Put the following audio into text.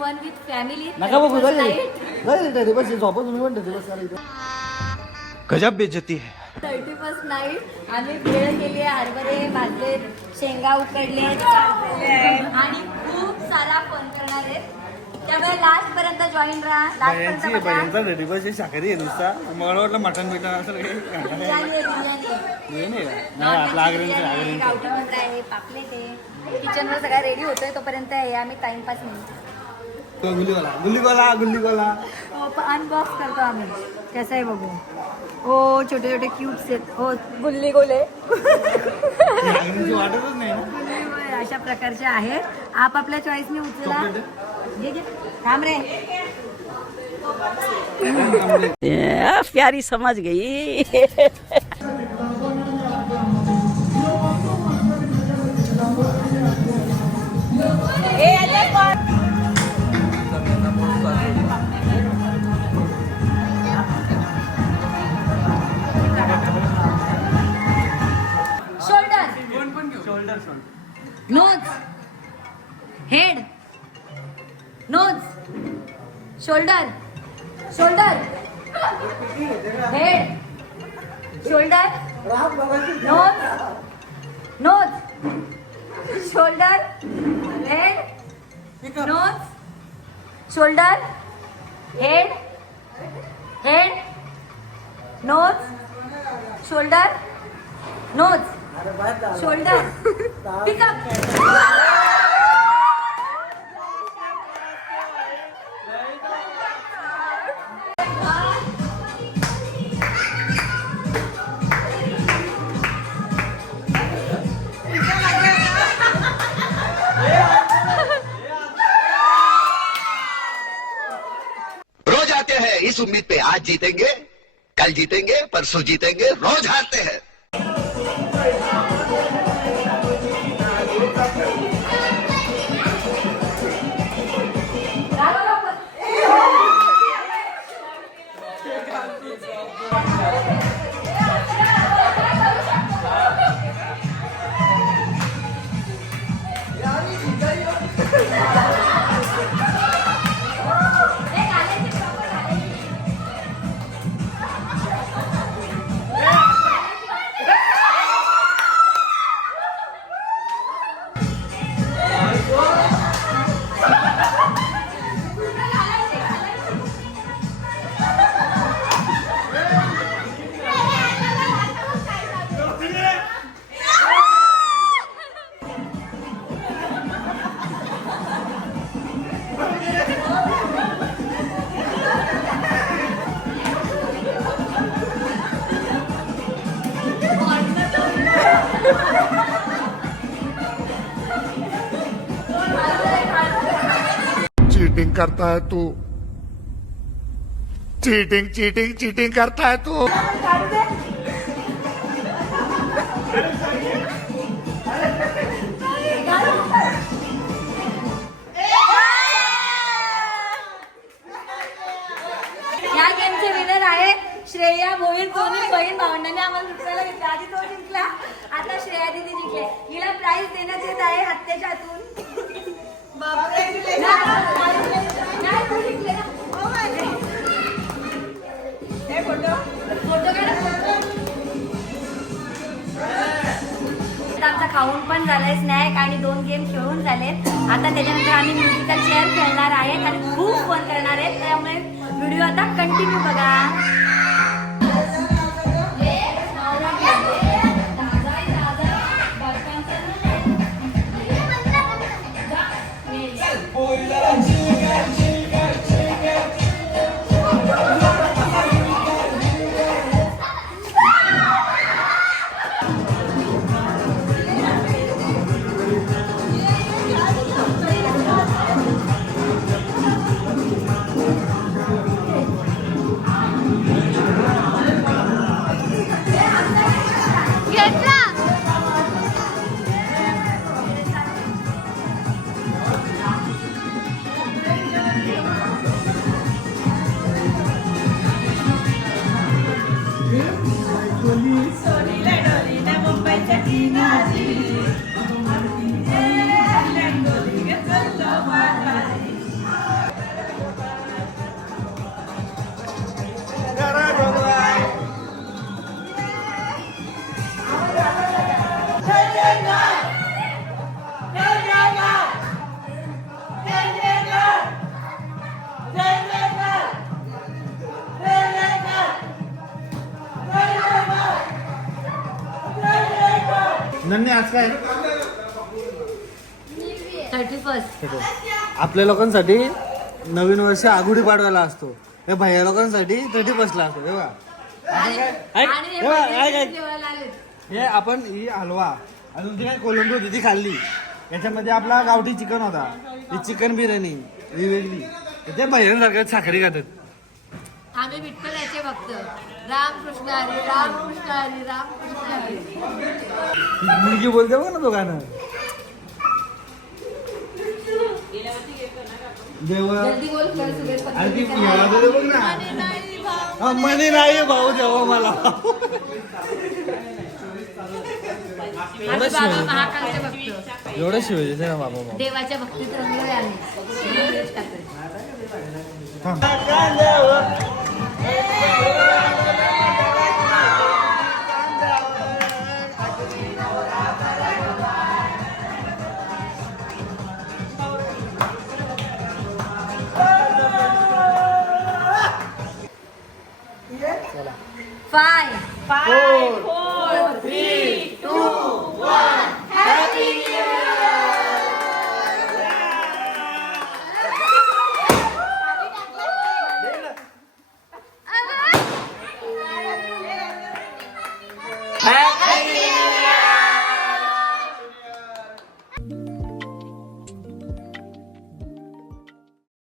Fun with family. नका बघू teddy बस झोपा तुम्ही पण टेडी बस. गजब बेइज्जती है. 31st नाईट आम्ही भेळ केली, हरभरे भाजले, शेंगा उकडले आणि खूप सारा फन करणार आहेत. त्यामुळे लास्ट पर्यंत जॉईन राहा. लास्ट पर्यंत टेडी बस शाकाहारी आहे नुसता. मला वाटलं मटन बिटन असं बिर्याणी गावठी मंत्र आहे, पापलेट आहे. किचनवर सगळा रेडी होतोय, तोपर्यंत हे आम्ही टाइमपास नाही. गुल्लीगोला अनबॉक्स करतो आम्ही. कसं आहे बघू. हो छोटे छोटे क्यूब्स आहेत. हो गुल्ली गोले वाटतच नाही. अशा प्रकारचे आहेत. आपापल्या चॉईसने उचला. थांब रे. प्यारी समझ गई. Nose, head, nose, shoulder, shoulder, head, shoulder, nose, nose, shoulder, head, nose, shoulder, head, head, nose, shoulder, nose, shoulder, pick up. रोज आते हैं इस उम्मीद पे आज जीतेंगे, कल जीतेंगे, परसों जीतेंगे, रोज हारते हैं. चीटिंग करता है तू. चीटिंग चीटिंग चीटिंग करता है तू. या गेमचे विनर आहे श्रेया भोईर. दोन्ही बहीण भावंडांनी आम्हाला जिंकायला घेतला. आधी तो जिंकला, आता श्रेया दिदी जिंकले. हिला प्राइज देण्यात येत आहे हत्याच्या हातून. आमचा खाऊन पण झालाय स्नॅक आणि 2 गेम खेळून झालेत. आता त्याच्यानंतर आम्ही म्युझिकल चेअर खेळणार आहेत आणि खूप फन करणार आहेत. त्यामुळे व्हिडिओ आता कंटिन्यू बघा. आज काय 31st. आपल्या लोकांसाठी नवीन वर्ष आगुडी पाडवायला असतो, हे भैया लोकांसाठी 31st ला असतो. हे बघा आणि हे ऐक जेवायला आलेत. हे आपण ही हलवा अजून ती काय कोलंबी होती ती खाल्ली. याच्यामध्ये आपला गावठी चिकन होता, ही चिकन बिर्याणी ही वेगळी. ते भैयांसारखं साखरी खातात. आम्ही विठ्ठलाचे भक्त. रामकृष्ण हरी, रामकृष्ण हरी, रामकृष्ण हरी. ही मुलगी बोलते बघ ना तो गाणं. देवा जल्दी बोल कर सुरेश आणि ती पत्रिका. पियाला बघ ना. आणि नाही भाऊ. हा, म्हणे नाही भाऊ देवा मला. आम्ही बाबा महाकालचे भक्त. एवढं शिवायचे ना बाबा बाबा. देवाच्या भक्तीत रंगलोय आम्ही. तेच टाकतोय. Five, four, three, two, one. Happy New Year!